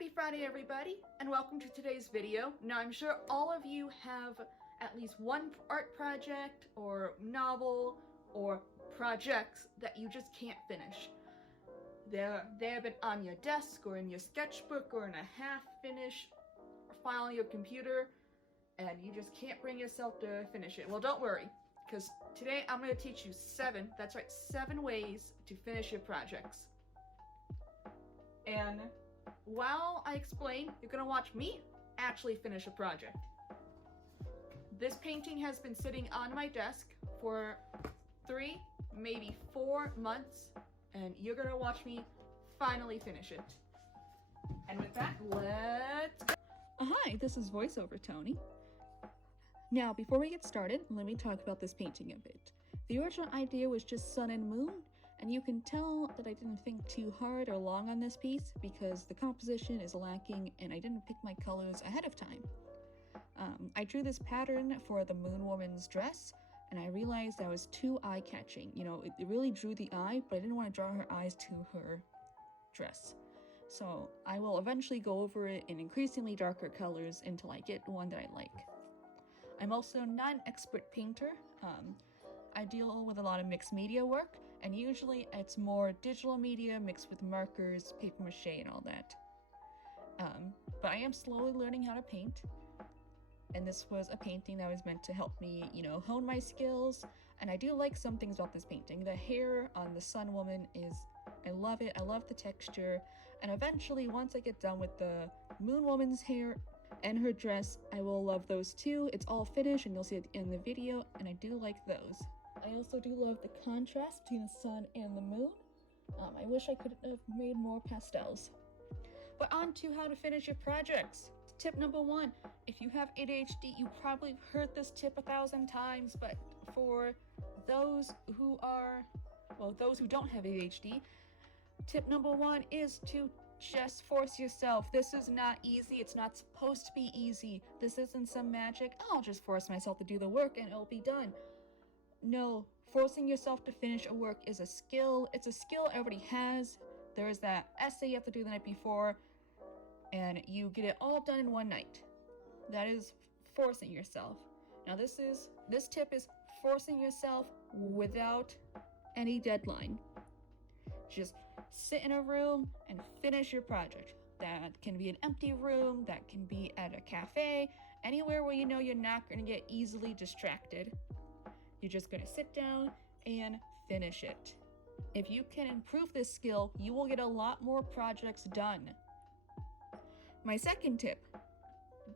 Happy Friday, everybody, and welcome to today's video. Now, I'm sure all of you have at least one art project or novel or projects that you just can't finish. They have been on your desk or in your sketchbook or in a half-finished file on your computer, and you just can't bring yourself to finish it. Well, don't worry, because today I'm going to teach you seven ways to finish your projects. And while I explain, you're gonna watch me actually finish a project. This painting has been sitting on my desk for 3, maybe 4 months, and you're gonna watch me finally finish it. And with that, let's go. Hi, this is VoiceOver Tony. Now, before we get started, let me talk about this painting a bit. The original idea was just sun and moon, and you can tell that I didn't think too hard or long on this piece because the composition is lacking and I didn't pick my colors ahead of time. I drew this pattern for the Moon Woman's dress, and I realized that was too eye-catching. You know, it really drew the eye, but I didn't want to draw her eyes to her dress. So I will eventually go over it in increasingly darker colors until I get one that I like. I'm also not an expert painter. I deal with a lot of mixed media work, and usually it's more digital media mixed with markers, paper mache, and all that. But I am slowly learning how to paint, and this was a painting that was meant to help me, hone my skills, and I do like some things about this painting. The hair on the Sun Woman I love it, I love the texture, and eventually, once I get done with the Moon Woman's hair and her dress, I will love those too. It's all finished, and you'll see it in the video, and I do like those. I also do love the contrast between the sun and the moon. I wish I could have made more pastels. But on to how to finish your projects. Tip number 1, if you have ADHD, you probably heard this tip 1,000 times, but for those who don't have ADHD, tip number 1 is to just force yourself. This is not easy. It's not supposed to be easy. This isn't some magic, I'll just force myself to do the work and it'll be done. No, forcing yourself to finish a work is a skill. It's a skill everybody has. There is that essay you have to do the night before, and you get it all done in one night. That is forcing yourself. Now this tip is forcing yourself without any deadline. Just sit in a room and finish your project. That can be an empty room, that can be at a cafe, anywhere where you know you're not going to get easily distracted. You're just going to sit down and finish it. If you can improve this skill, you will get a lot more projects done. My second tip,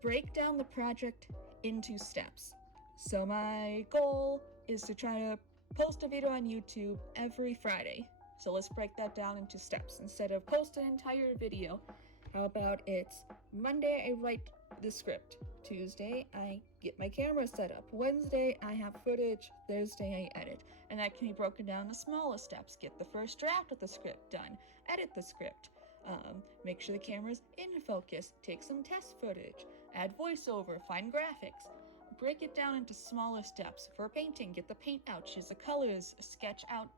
break down the project into steps. So my goal is to try to post a video on YouTube every Friday. So let's break that down into steps. Instead of post an entire video, how about it's Monday I write the script, Tuesday I get my camera set up, Wednesday I have footage, Thursday I edit. And that can be broken down into smaller steps. Get the first draft of the script done, edit the script, make sure the camera's in focus, take some test footage, add voiceover, find graphics. Break it down into smaller steps. For painting, get the paint out, choose the colors, sketch out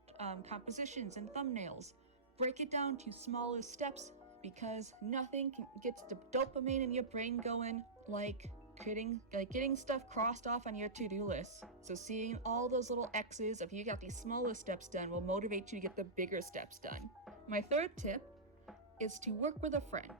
compositions and thumbnails. Break it down to smaller steps because nothing gets the dopamine in your brain going like getting stuff crossed off on your to-do list. So seeing all those little X's of you got these smaller steps done will motivate you to get the bigger steps done. My third tip is to work with a friend.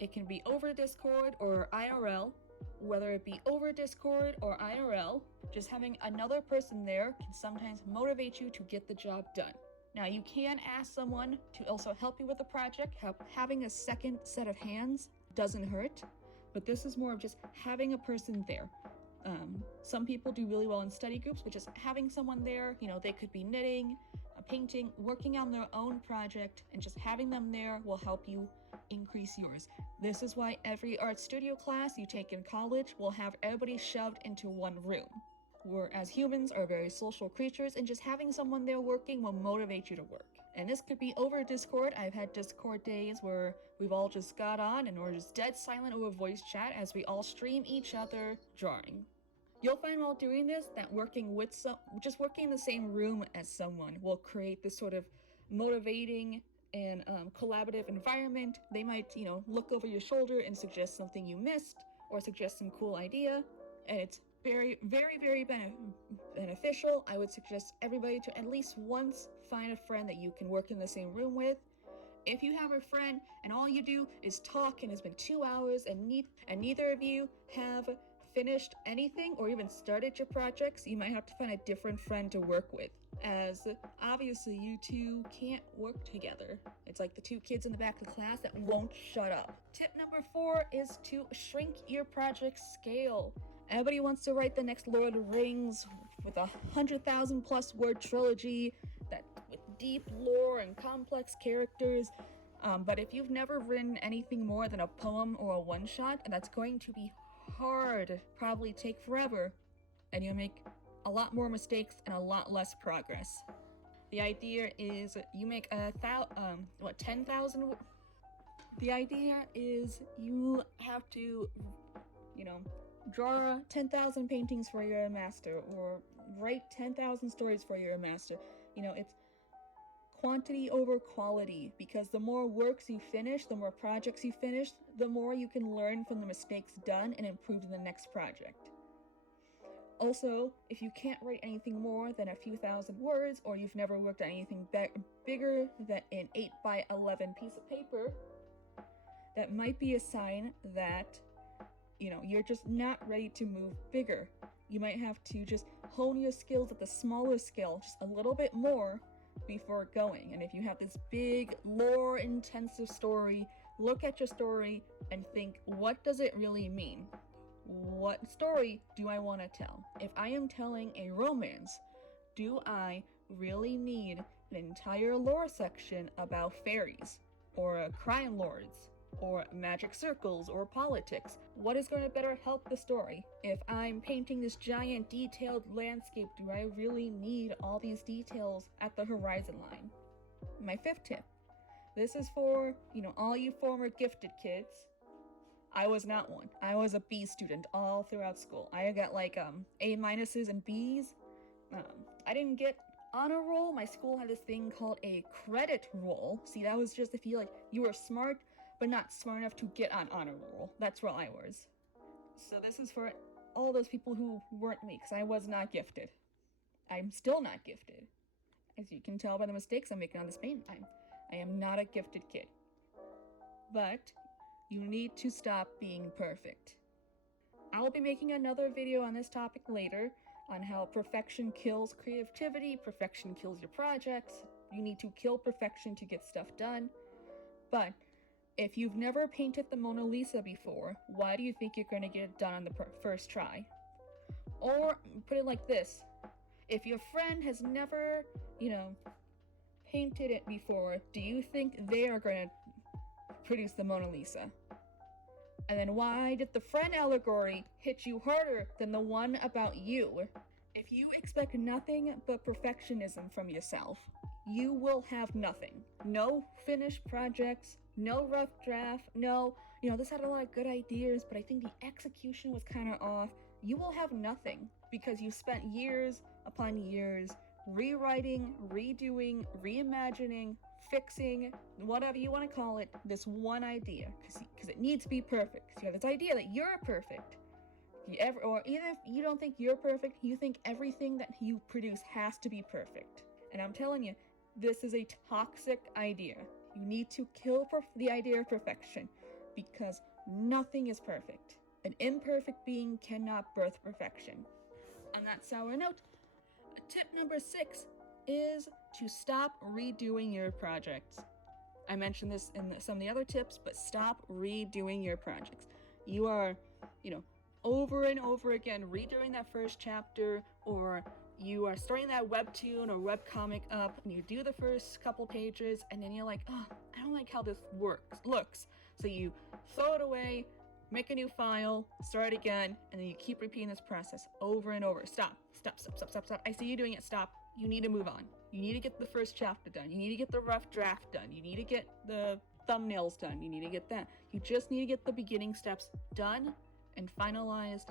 It can be over Discord or IRL. Whether it be over Discord or IRL, just having another person there can sometimes motivate you to get the job done. Now, you can ask someone to also help you with the project. Having a second set of hands doesn't hurt, but this is more of just having a person there. Some people do really well in study groups, but just having someone there, they could be knitting, painting, working on their own project, and just having them there will help you increase yours. This is why every art studio class you take in college will have everybody shoved into one room. Whereas humans are very social creatures, and just having someone there working will motivate you to work. And this could be over Discord. I've had Discord days where we've all just got on and we're just dead silent over voice chat as we all stream each other drawing. You'll find while doing this that working in the same room as someone will create this sort of motivating an collaborative environment, they might, look over your shoulder and suggest something you missed or suggest some cool idea. And it's very, very, very beneficial. I would suggest everybody to at least once find a friend that you can work in the same room with. If you have a friend and all you do is talk and it's been 2 hours and neither of you have finished anything or even started your projects, you might have to find a different friend to work with, as obviously you two can't work together. It's like the two kids in the back of the class that won't shut up. Tip number 4 is to shrink your project scale. Everybody wants to write the next Lord of the Rings with 100,000 plus word trilogy that with deep lore and complex characters. But if you've never written anything more than a poem or a one-shot, that's going to be hard, probably take forever, and you'll make a lot more mistakes and a lot less progress. The idea is you make 10,000. The idea is you have to, draw 10,000 paintings for your master, or write 10,000 stories for your master. It's quantity over quality, because the more works you finish, the more projects you finish, the more you can learn from the mistakes done and improve in the next project. Also, if you can't write anything more than a few thousand words, or you've never worked on anything bigger than an 8x11 piece of paper, that might be a sign that, you're just not ready to move bigger. You might have to just hone your skills at the smaller scale just a little bit more before going. And if you have this big lore intensive story, look at your story and think, what does it really mean? What story do I want to tell? If I am telling a romance, do I really need an entire lore section about fairies or crime lords or magic circles or politics? What is going to better help the story? If I'm painting this giant detailed landscape, do I really need all these details at the horizon line? My 5th tip. This is for, all you former gifted kids. I was not one. I was a B student all throughout school. I got A minuses and B's. I didn't get honor roll. My school had this thing called a credit roll. See, that was just if you were smart, but not smart enough to get on honor roll. That's where I was. So this is for all those people who weren't me, because I was not gifted. I'm still not gifted. As you can tell by the mistakes I'm making on this paint, I am not a gifted kid. But you need to stop being perfect. I'll be making another video on this topic later, on how perfection kills creativity, perfection kills your projects. You need to kill perfection to get stuff done. But if you've never painted the Mona Lisa before, why do you think you're going to get it done on the first try? Or put it like this. If your friend has never, painted it before, do you think they are going to produce the Mona Lisa? And then why did the friend allegory hit you harder than the one about you? If you expect nothing but perfectionism from yourself, you will have nothing. No finished projects, no rough draft, this had a lot of good ideas, but I think the execution was kind of off. You will have nothing because you spent years upon years rewriting, redoing, reimagining, fixing, whatever you want to call it, this one idea, because it needs to be perfect. So you have this idea that you're perfect. Or even if you don't think you're perfect, you think everything that you produce has to be perfect. And I'm telling you, this is a toxic idea. You need to kill the idea of perfection, because nothing is perfect. An imperfect being cannot birth perfection. On that sour note, tip number 6 is to stop redoing your projects. I mentioned this in some of the other tips, but stop redoing your projects. You are, over and over again redoing that first chapter, or you are starting that webtoon or webcomic up and you do the first couple pages and then you're like, oh, I don't like how this looks. So you throw it away, make a new file, start again, and then you keep repeating this process over and over. Stop. I see you doing it. Stop. You need to move on. You need to get the first chapter done. You need to get the rough draft done. You need to get the thumbnails done. You need to get that. You just need to get the beginning steps done and finalized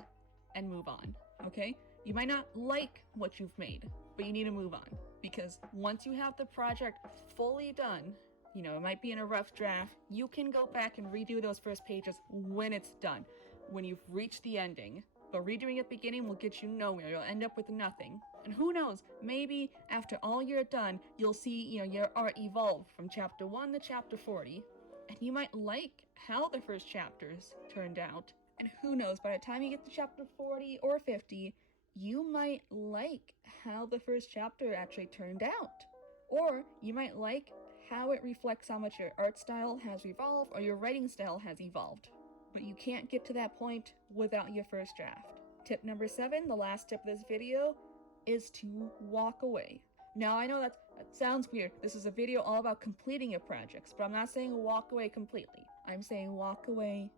and move on. Okay? You might not like what you've made, but you need to move on, because once you have the project fully done, you know, it might be in a rough draft, you can go back and redo those first pages when it's done, when you've reached the ending. But redoing at the beginning will get you nowhere. You'll end up with nothing. And who knows, maybe after all you're done, you'll see, you know, your art evolve from chapter 1 to chapter 40. And you might like how the first chapters turned out. And who knows, by the time you get to chapter 40 or 50, you might like how the first chapter actually turned out. Or you might like how it reflects how much your art style has evolved or your writing style has evolved. But you can't get to that point without your first draft. Tip number 7, the last tip of this video, is to walk away. Now I know that sounds weird. This is a video all about completing your projects, but I'm not saying walk away completely. I'm saying walk away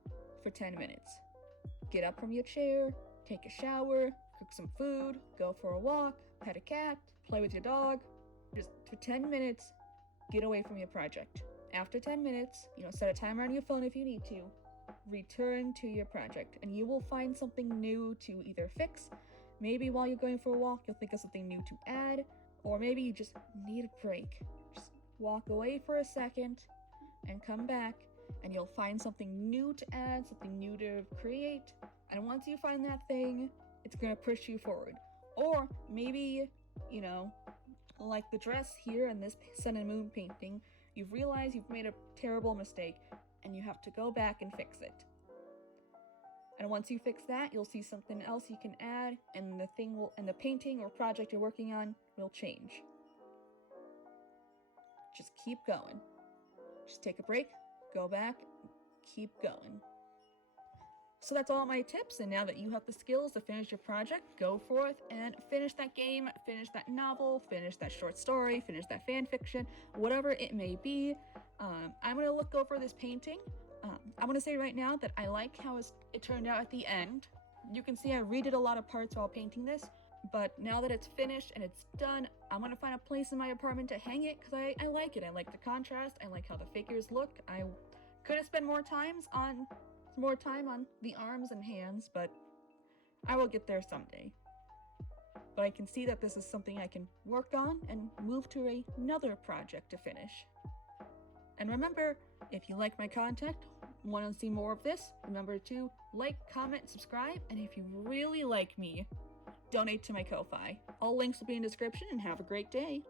for 10 minutes. Get up from your chair, take a shower, cook some food, go for a walk, pet a cat, play with your dog. Just for 10 minutes, get away from your project. After 10 minutes, you know, set a timer on your phone if you need to. Return to your project, and you will find something new to either fix. Maybe while you're going for a walk, you'll think of something new to add, or maybe you just need a break. Just walk away for a second and come back, and you'll find something new to add, something new to create. And once you find that thing, it's going to push you forward. Or maybe, you know, like the dress here in this sun and moon painting, you've realized you've made a terrible mistake and you have to go back and fix it. And once you fix that, you'll see something else you can add, and the painting or project you're working on will change. Just keep going. Just take a break, go back, keep going. So that's all my tips, and now that you have the skills to finish your project, go forth and finish that game, finish that novel, finish that short story, finish that fan fiction, whatever it may be. I'm going to look over this painting. I'm going to say right now that I like how it turned out at the end. You can see I redid a lot of parts while painting this, but now that it's finished and it's done, I'm going to find a place in my apartment to hang it because I like it. I like the contrast. I like how the figures look. I could have spent more time on the arms and hands, but I will get there someday. But I can see that this is something I can work on and move to another project to finish. And remember, if you like my content, want to see more of this, remember to like, comment, subscribe, and if you really like me, donate to my Ko-Fi. All links will be in the description, and have a great day.